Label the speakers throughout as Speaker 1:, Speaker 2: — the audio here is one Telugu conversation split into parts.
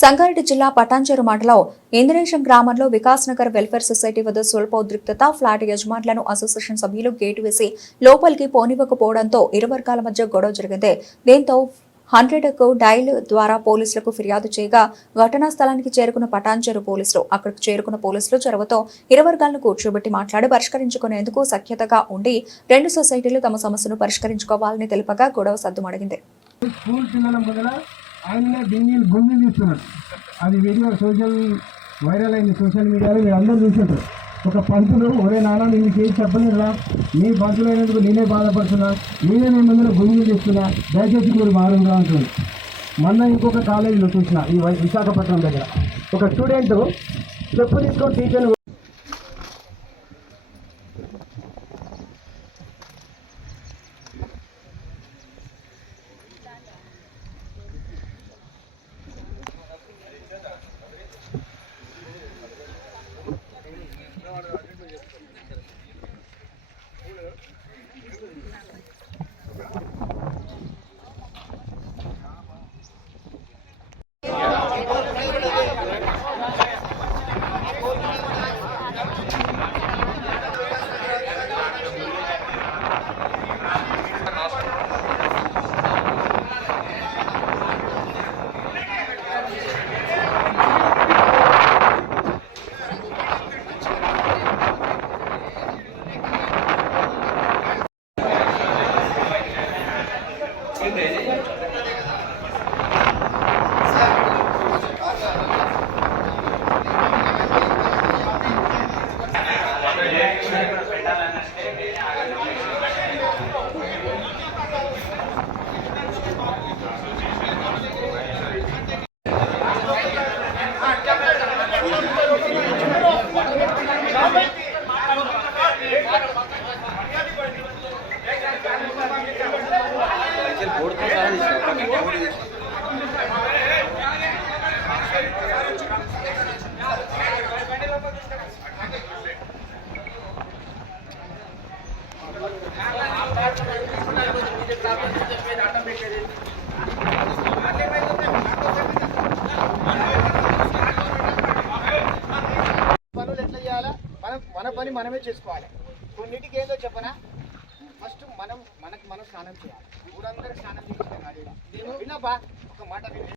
Speaker 1: సంగారెడ్డి జిల్లా పటాన్చెరు మండలం ఇంద్రేశం గ్రామంలో వికాస్ నగర్ వెల్ఫేర్ సొసైటీ వద్ద స్వల్ప ఉద్రిక్తత ఫ్లాట్ యజమానులను అసోసియేషన్ సభ్యులు గేటు వేసి లోపలికి పోనివ్వకపోవడంతో ఇరు వర్గాల మధ్య గొడవ జరిగింది. దీంతో హండ్రెడ్కు డైల్ ద్వారా పోలీసులకు ఫిర్యాదు చేయగా ఘటనా స్థలానికి చేరుకున్న పటాన్చెరు పోలీసులు అక్కడికి చేరుకున్న పోలీసులు చొరవతో ఇరు వర్గాలను కూర్చోబెట్టి మాట్లాడి పరిష్కరించుకునేందుకు సఖ్యతగా ఉండి రెండు సొసైటీలు తమ సమస్యను పరిష్కరించుకోవాలని తెలుపగా గొడవ సద్దుమడిగింది.
Speaker 2: స్కూల్ ఆయననే డింగిల్ గుంజులు తీస్తున్నారు అది వీడియో సోషల్ వైరల్ అయింది సోషల్ మీడియాలో మీరు అందరూ చూసింటారు ఒక పంతులు ఒరే నాన్న నేను ఏం చెప్పలేదురా. నీ పంతులు అయినందుకు నేనే బాధపడుతున్నా. నేనే మీ ముందర గుంజీలు తీస్తున్నా దయచేసి మీరు మారుగా అంటుంది మొన్న ఇంకొక కాలేజీలో చూసిన ఈ వై- విశాఖపట్నం దగ్గర. ఒక స్టూడెంట్ చెప్పు తీసుకొని టీచర్
Speaker 3: పనులు ఎట్లా చేయాలా? మనం మన పని మనమే చేసుకోవాలి. కొన్నిటికి ఏందో చెప్పనా? ఫస్ట్ మనం మనకు మనం స్నానం చేయాలి. ఊరందరూ స్నానం నేను వినబా ఒక మాట విని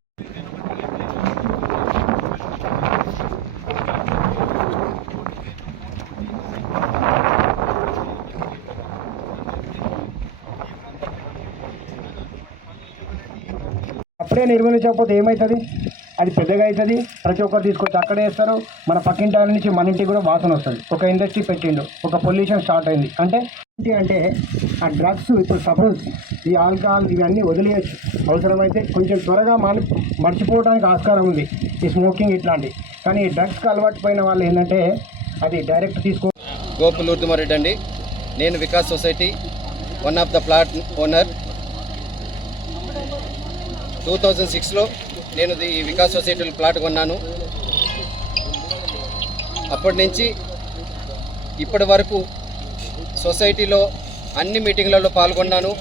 Speaker 2: అప్పుడే నిర్మించకపోతే ఏమవుతుంది అది పెద్దగా అవుతుంది ప్రతి ఒక్కరు తీసుకొచ్చి అక్కడే వేస్తారు. మన పక్కింటి నుంచి మన ఇంటికి కూడా వాసన వస్తుంది. ఒక ఇండస్ట్రీ పెట్టిండు. ఒక పొల్యూషన్ స్టార్ట్ అయింది. అంటే ఏంటి అంటే ఆ డ్రగ్స్ ఇప్పుడు సపోజ్ ఈ ఆల్కహాల్ ఇవన్నీ వదిలేయచ్చు. అవసరమైతే కొంచెం త్వరగా మన మర్చిపోవడానికి ఆస్కారం ఉంది ఈ స్మోకింగ్ ఇట్లాంటివి కానీ ఈ డ్రగ్స్కి అలవాటు పోయిన వాళ్ళు ఏంటంటే అది డైరెక్ట్ తీసుకో
Speaker 4: గోపుల్ ఉర్దుమారెడ్డి అండి. నేను Vikas society one of the plot owner. Two thousand సిక్స్లో నేను ఈ వికాస్ సొసైటీలో ప్లాట్ కొన్నాను. అప్పటి నుంచి ఇప్పటి వరకు సొసైటీలో అన్ని మీటింగ్లలో పాల్గొన్నాను.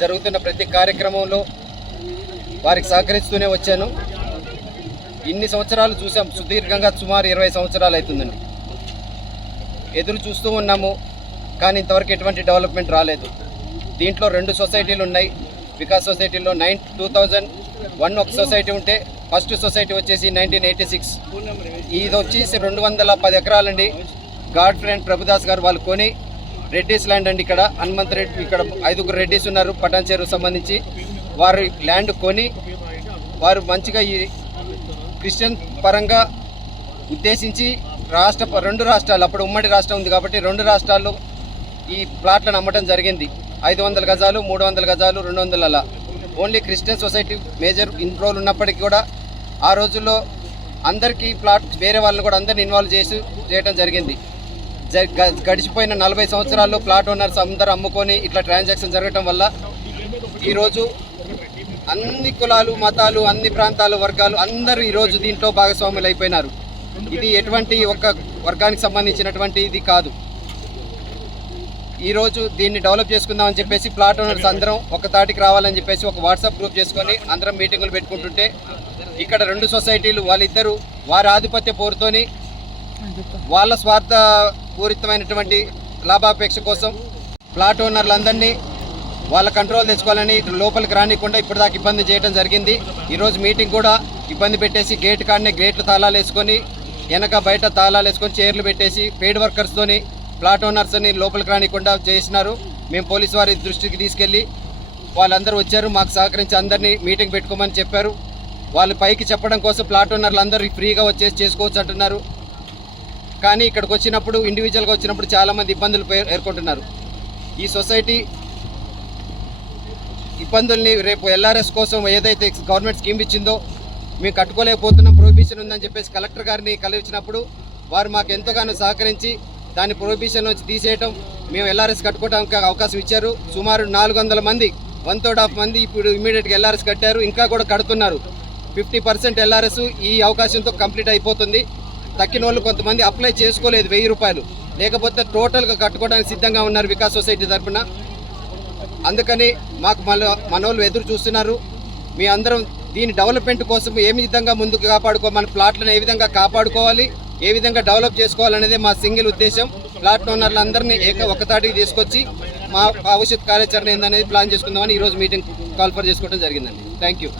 Speaker 4: జరుగుతున్న ప్రతి కార్యక్రమంలో వారికి సహకరిస్తూనే వచ్చాను. ఇన్ని సంవత్సరాలు చూసాం. సుదీర్ఘంగా సుమారు ఇరవై సంవత్సరాలు అవుతుందండి. ఎదురు చూస్తూ ఉన్నాము కానీ ఇంతవరకు ఎటువంటి డెవలప్మెంట్ రాలేదు. దీంట్లో రెండు సొసైటీలు ఉన్నాయి. వికాస్ సొసైటీలో నైన్ టూ థౌజండ్ వన్ ఒక సొసైటీ ఉంటే ఫస్ట్ సొసైటీ వచ్చేసి నైన్టీన్ ఎయిటీ సిక్స్. ఇది వచ్చేసి రెండు వందల పది ఎకరాలండి. గాడ్ ఫ్రెండ్ ప్రభుదాస్ గారు వాళ్ళు కొని రెడ్డీస్ ల్యాండ్ అండి ఇక్కడ. హనుమంత్ రెడ్డి ఇక్కడ ఐదుగురు రెడ్డీస్ ఉన్నారు. పటాన్చేరు సంబంధించి వారి ల్యాండ్ కొని వారు మంచిగా ఈ క్రిస్టియన్ పరంగా ఉద్దేశించి రాష్ట్ర రెండు రాష్ట్రాలు అప్పుడు ఉమ్మడి రాష్ట్రం ఉంది కాబట్టి రెండు రాష్ట్రాల్లో ఈ ప్లాట్లను అమ్మటం జరిగింది. ఐదు వందల గజాలు మూడు వందల గజాలు రెండు వందల అలా. Only Christian society major enrol ఉన్నప్పటికీ కూడా ఆ రోజుల్లో అందరికీ ప్లాట్ వేరే వాళ్ళని కూడా అందరిని ఇన్వాల్వ్ చేసి చేయడం జరిగింది. గడిచిపోయిన నలభై సంవత్సరాల్లో ప్లాట్ ఓనర్స్ అందరూ అమ్ముకొని ఇట్లా ట్రాన్సాక్షన్ జరగటం వల్ల ఈరోజు అన్ని కులాలు మతాలు అన్ని ప్రాంతాలు వర్గాలు అందరూ ఈరోజు దీంట్లో భాగస్వాములు అయిపోయినారు. ఇది ఎటువంటి ఒక వర్గానికి సంబంధించినటువంటి ఇది కాదు. ఈరోజు దీన్ని డెవలప్ చేసుకుందామని చెప్పేసి ప్లాట్ ఓనర్స్ అందరం ఒక తాటికి రావాలని చెప్పేసి ఒక వాట్సాప్ గ్రూప్ చేసుకొని అందరం మీటింగులు పెట్టుకుంటుంటే ఇక్కడ రెండు సొసైటీలు వాళ్ళిద్దరూ వారి ఆధిపత్య పోరుతోని వాళ్ళ స్వార్థ పూరితమైనటువంటి లాభాపేక్ష కోసం ప్లాట్ ఓనర్లందరినీ వాళ్ళ కంట్రోల్ తెచ్చుకోవాలని లోపలికి రానికుండా ఇప్పటిదాకా ఇబ్బంది చేయడం జరిగింది. ఈరోజు మీటింగ్ కూడా ఇబ్బంది పెట్టేసి గేట్ కాడనే గేట్లు తాళాలు వేసుకొని వెనక బయట తాళాలు వేసుకొని చైర్లు పెట్టేసి పెయిడ్ వర్కర్స్తోని ప్లాట్ ఓనర్స్ని లోపలికి రానికుండా చేసినారు. మేము పోలీసు వారి దృష్టికి తీసుకెళ్ళి వాళ్ళందరూ వచ్చారు మాకు సహకరించి అందరినీ మీటింగ్ పెట్టుకోమని చెప్పారు. వాళ్ళు పైకి చెప్పడం కోసం ప్లాట్ ఓనర్లు అందరూ ఫ్రీగా వచ్చేసి చేసుకోవచ్చు అంటున్నారు. కానీ ఇక్కడికి వచ్చినప్పుడు ఇండివిజువల్గా వచ్చినప్పుడు చాలామంది ఇబ్బందులు ఎదుర్కొంటున్నారు ఈ సొసైటీ ఇబ్బందుల్ని రేపు ఎల్ఆర్ఎస్ కోసం ఏదైతే గవర్నమెంట్ స్కీమ్ ఇచ్చిందో మేము కట్టుకోలేకపోతున్నాం ప్రొహిబిషన్ ఉందని చెప్పేసి కలెక్టర్ గారిని కలిసినప్పుడు వారు మాకు ఎంతగానో సహకరించి దాన్ని ప్రొహిబిషన్ నుంచి తీసేయటం మేము ఎల్ఆర్ఎస్ కట్టుకోవడానికి అవకాశం ఇచ్చారు. సుమారు నాలుగు వందల మంది వన్ థర్డ్ ఆఫ్ మంది ఇప్పుడు ఇమీడియట్గా ఎల్ఆర్ఎస్ కట్టారు ఇంకా కూడా కడుతున్నారు. ఫిఫ్టీ పర్సెంట్ ఎల్ఆర్ఎస్ ఈ అవకాశంతో కంప్లీట్ అయిపోతుంది. తక్కిన వాళ్ళు కొంతమంది అప్లై చేసుకోలేదు వెయ్యి రూపాయలు. లేకపోతే టోటల్గా కట్టుకోవడానికి సిద్ధంగా ఉన్నారు వికాస్ సొసైటీ తరఫున అందుకని మాకు మన మనోళ్ళు ఎదురు చూస్తున్నారు. మీ అందరం దీని డెవలప్మెంట్ కోసం ఏ విధంగా ముందుకు కాపాడుకో మన ప్లాట్లను ఏ విధంగా కాపాడుకోవాలి ఏ విధంగా డెవలప్ చేసుకోవాలనేదే మా సింగిల్ ఉద్దేశం. ప్లాట్ ఓనర్లందరినీ ఏక ఒకతాటికి తీసుకొచ్చి మా భవిష్యత్ కార్యాచరణ ఏందనేది ప్లాన్ చేసుకుందామని ఈరోజు మీటింగ్ కాల్ఫర్ చేసుకోవడం జరిగిందండి. Thank you.